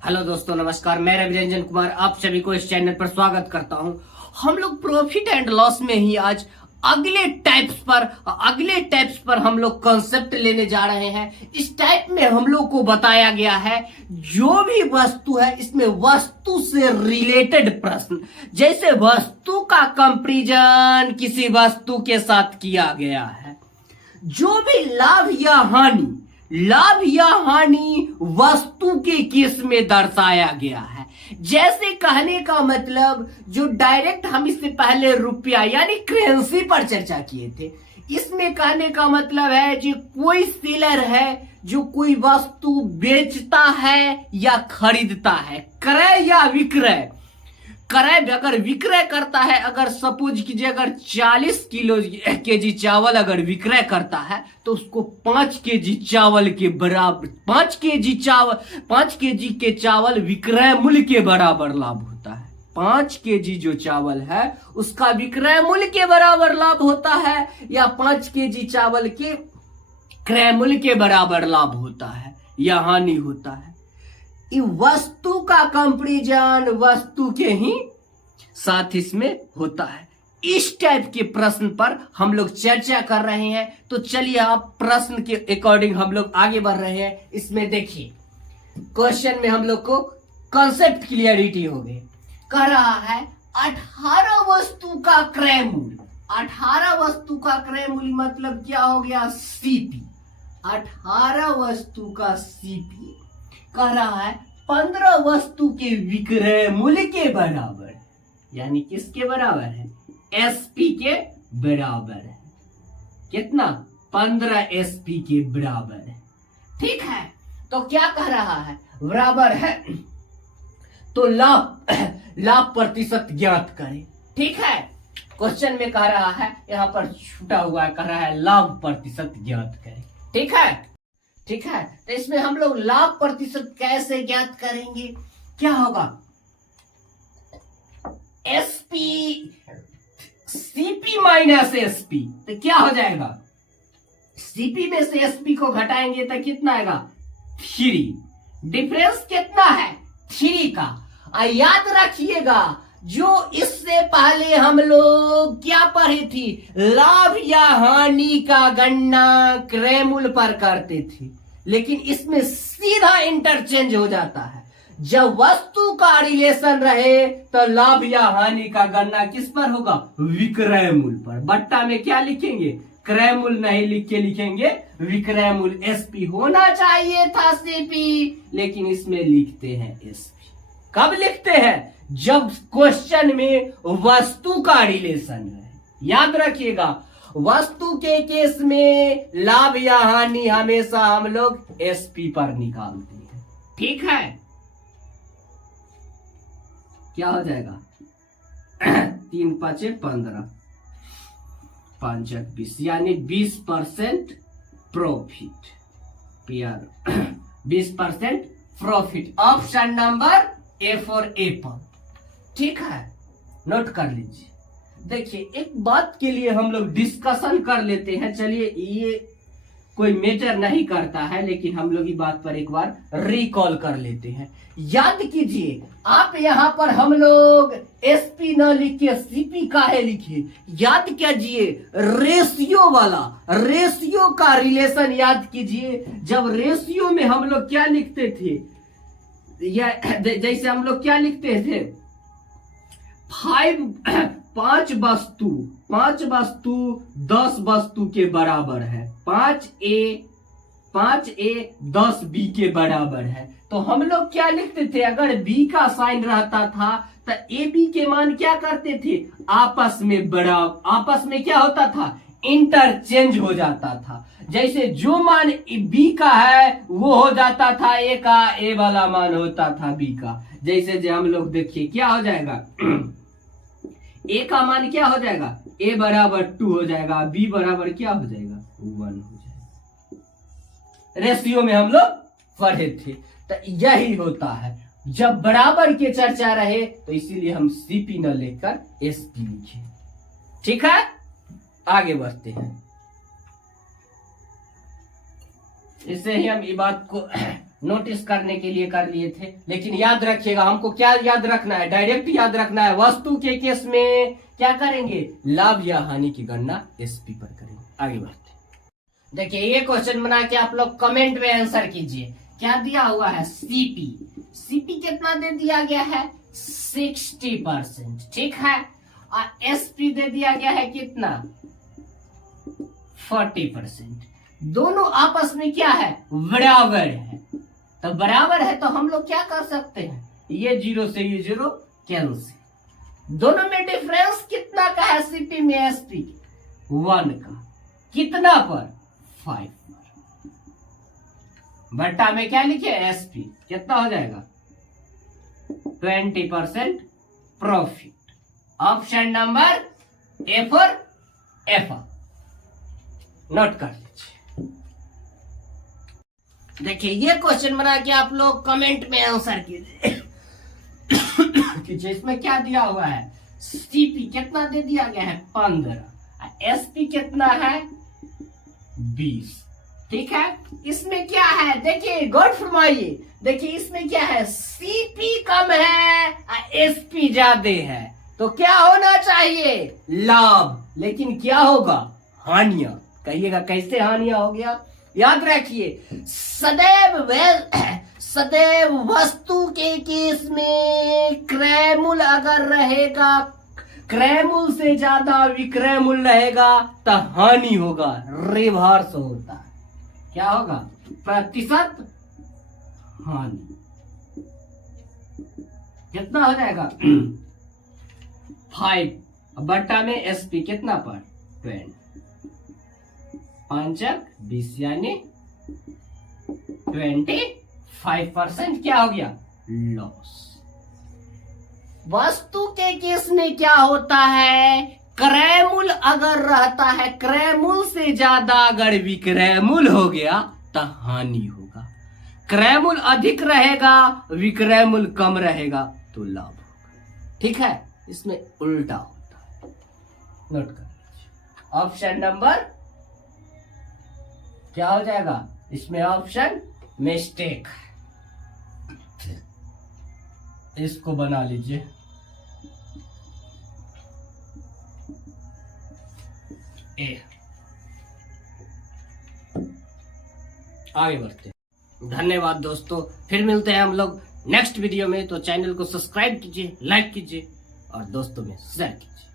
Hello दोस्तों, नमस्कार। मैं रवि रंजन कुमार आप सभी को इस चैनल पर स्वागत करता हूं। हम लोग प्रॉफिट एंड लॉस में ही आज अगले टाइप्स पर हम लोग कॉन्सेप्ट लेने जा रहे हैं। इस टाइप में हम लोग को बताया गया है जो भी वस्तु है इसमें वस्तु से रिलेटेड प्रश्न, जैसे वस्तु का कंपैरिजन किसी वस्तु के साथ किया गया है, जो भी लाभ या हानि वस्तु के केस में दर्शाया गया है। जैसे कहने का मतलब जो डायरेक्ट हम इससे पहले रुपया यानी करेंसी पर चर्चा किए थे, इसमें कहने का मतलब है जो कोई सेलर है जो कोई वस्तु बेचता है या खरीदता है, क्रय या विक्रय। क्रय अगर विक्रय करता है, अगर सपोज कीजिए अगर 40 केजी चावल अगर विक्रय करता है तो उसको 5 केजी चावल के बराबर 5 केजी के चावल विक्रय मूल्य के बराबर लाभ होता है। 5 केजी जो चावल है उसका विक्रय मूल्य के बराबर लाभ होता है या 5 केजी चावल के क्रय मूल्य के बराबर लाभ होता है या हानि होता है। वस्तु का कंपैरिजन वस्तु के ही साथ इसमें होता है। इस टाइप के प्रश्न पर हम लोग चर्चा कर रहे हैं। तो चलिए आप प्रश्न के अकॉर्डिंग हम लोग आगे बढ़ रहे हैं। इसमें देखिए क्वेश्चन में हम लोग को कॉन्सेप्ट क्लियरिटी हो गई। कह रहा है 18 वस्तु का क्रय मूल्य। 18 वस्तु का क्रय मूल्य मतलब क्या हो गया? सीपी। 18 वस्तु का सीपी कह रहा है 15 वस्तु के विक्रय मूल्य के बराबर, यानी किसके बराबर है? एसपी के बराबर है। कितना? 15 एसपी के बराबर है। ठीक है, तो क्या कह रहा है? बराबर है तो लाभ प्रतिशत ज्ञात करें। ठीक है, क्वेश्चन में कह रहा है, यहां पर छूटा हुआ है, कह रहा है लाभ प्रतिशत ज्ञात करें। ठीक है, तो इसमें हम लोग लाभ प्रतिशत कैसे ज्ञात करेंगे? क्या होगा? एसपी सीपी माइनस एसपी, तो क्या हो जाएगा? सीपी में से एसपी को घटाएंगे तो कितना आएगा? 3। डिफरेंस कितना है? 3 का। याद रखिएगा जो इससे पहले हम लोग क्या पढ़े थी, लाभ या हानि का गणना क्रय मूल्य पर करते थे, लेकिन इसमें सीधा इंटरचेंज हो जाता है। जब वस्तु का रिलेशन रहे तो लाभ या हानि का गणना किस पर होगा? विक्रय मूल्य पर। बट्टा में क्या लिखेंगे? क्रय मूल्य नहीं लिख के लिखेंगे विक्रय मूल्य। एसपी होना चाहिए था सीपी, लेकिन इसमें लिखते हैं एसपी। कब लिखते हैं? जब क्वेश्चन में वस्तु का रिलेशन है। याद रखिएगा वस्तु के केस में लाभ या हानि हमेशा हम लोग एसपी पर निकालते हैं। ठीक है, क्या हो जाएगा? 3 5 15 5 20, यानी 20% profit. 20% profit. Option number A for Apple. ठीक है, नोट कर लीजिए। देखिए एक बात के लिए हम लोग डिस्कशन कर लेते हैं। चलिए, ये कोई मैटर नहीं करता है, लेकिन हम लोग ये बात पर एक बार रिकॉल कर लेते हैं। याद कीजिए आप यहाँ पर हम लोग एसपी न लिख के सीपी काहे लिखे? याद कीजिए रेशियो का रिलेशन याद कीजिए। जब रेशियो में हम लोग क्या लिखते थे, या जैसे हम लोग क्या लिखते थे, 5 वस्तु 10 वस्तु के बराबर है। 5A 10 B के बराबर है। तो हम लोग क्या लिखते थे? अगर B का साइन रहता था तो AB के मान क्या करते थे? आपस में क्या होता था? इंटरचेंज हो जाता था। जैसे जो मान B का है वो हो जाता था A का, A वाला मान होता था B का। जैसे जो हम लोग देखिए क्या हो जाएगा? A का मान क्या हो जाएगा? A बराबर 2 हो जाएगा, B बराबर क्या हो जाएगा? 1 हो जाएगा। रेशियो में हम लोग पढ़े थे। तो यही होता है जब बराबर के चर्चा रहे, तो इसीलिए हम सीपी न लेकर एसपी लिखे। ठीक है, आगे बढ़ते हैं। इससे ही हम ये बात को नोटिस करने के लिए कर लिए थे। लेकिन याद रखिएगा, हमको क्या याद रखना है, डायरेक्ट याद रखना है। वस्तु के केस में क्या करेंगे, लाभ या हानि की गणना एसपी पर करेंगे। आगे बढ़ते हैं। देखिए ये क्वेश्चन बना के आप लोग कमेंट में आंसर कीजिए। क्या दिया हुआ है, सीपी। सीपी कितना दे दिया गया है, 60%, ठीक है। और एसपी दे दिया गया है कितना, 40%। दोनों आपस में क्या है, बराबर है। तो बराबर है तो हम लोग क्या कर सकते हैं, ये 0 से ये 0 कैंसिल। दोनों में डिफरेंस कितना का है, सीपी में एसपी 1 का। कितना पर, 5 पर। बट्टा में क्या लिखे, एसपी। कितना हो जाएगा, 20% profit. Option number A for एफर, नोट कर लीजिए। देखिए ये क्वेश्चन बना के आप लोग कमेंट में आंसर कीजिए कि इसमें क्या दिया हुआ है, सीपी कितना दे दिया गया है, 15। एसपी कितना है, 20, ठीक है। इसमें क्या है, देखिए गौर फरमाइए। देखिए इसमें क्या है, सीपी कम है, एसपी ज्यादा है, तो क्या होना चाहिए, लाभ। लेकिन क्या होगा, हानियां। कहिएगा कैसे हानियां हो गया, याद रखिए। सदैव वस्तु के केस में क्रय मूल्य अगर रहेगा, क्रय मूल्य से ज्यादा विक्रय मूल्य रहेगा तो हानि होगा, रिवर्स होता है। क्या होगा, प्रतिशत हानि। कितना हो जाएगा, 5। बट्टा में एसपी कितना पर, 20। 5 20 यानी 25% क्या हो गया, लॉस। वस्तु के केस में क्या होता है, क्रय मूल्य अगर रहता है, क्रय मूल्य से ज्यादा अगर विक्रय मूल्य हो गया तो हानि होगा। क्रय मूल्य अधिक रहेगा, विक्रय मूल्य कम रहेगा तो लाभ होगा, ठीक है। इसमें उल्टा होता है, नोट कर। ऑप्शन नंबर क्या हो जाएगा, इसमें ऑप्शन मिस्टेक, इसको बना लीजिए ए। आगे बढ़ते हैं। धन्यवाद दोस्तों, फिर मिलते हैं हम लोग नेक्स्ट वीडियो में। तो चैनल को सब्सक्राइब कीजिए, लाइक कीजिए और दोस्तों में शेयर कीजिए।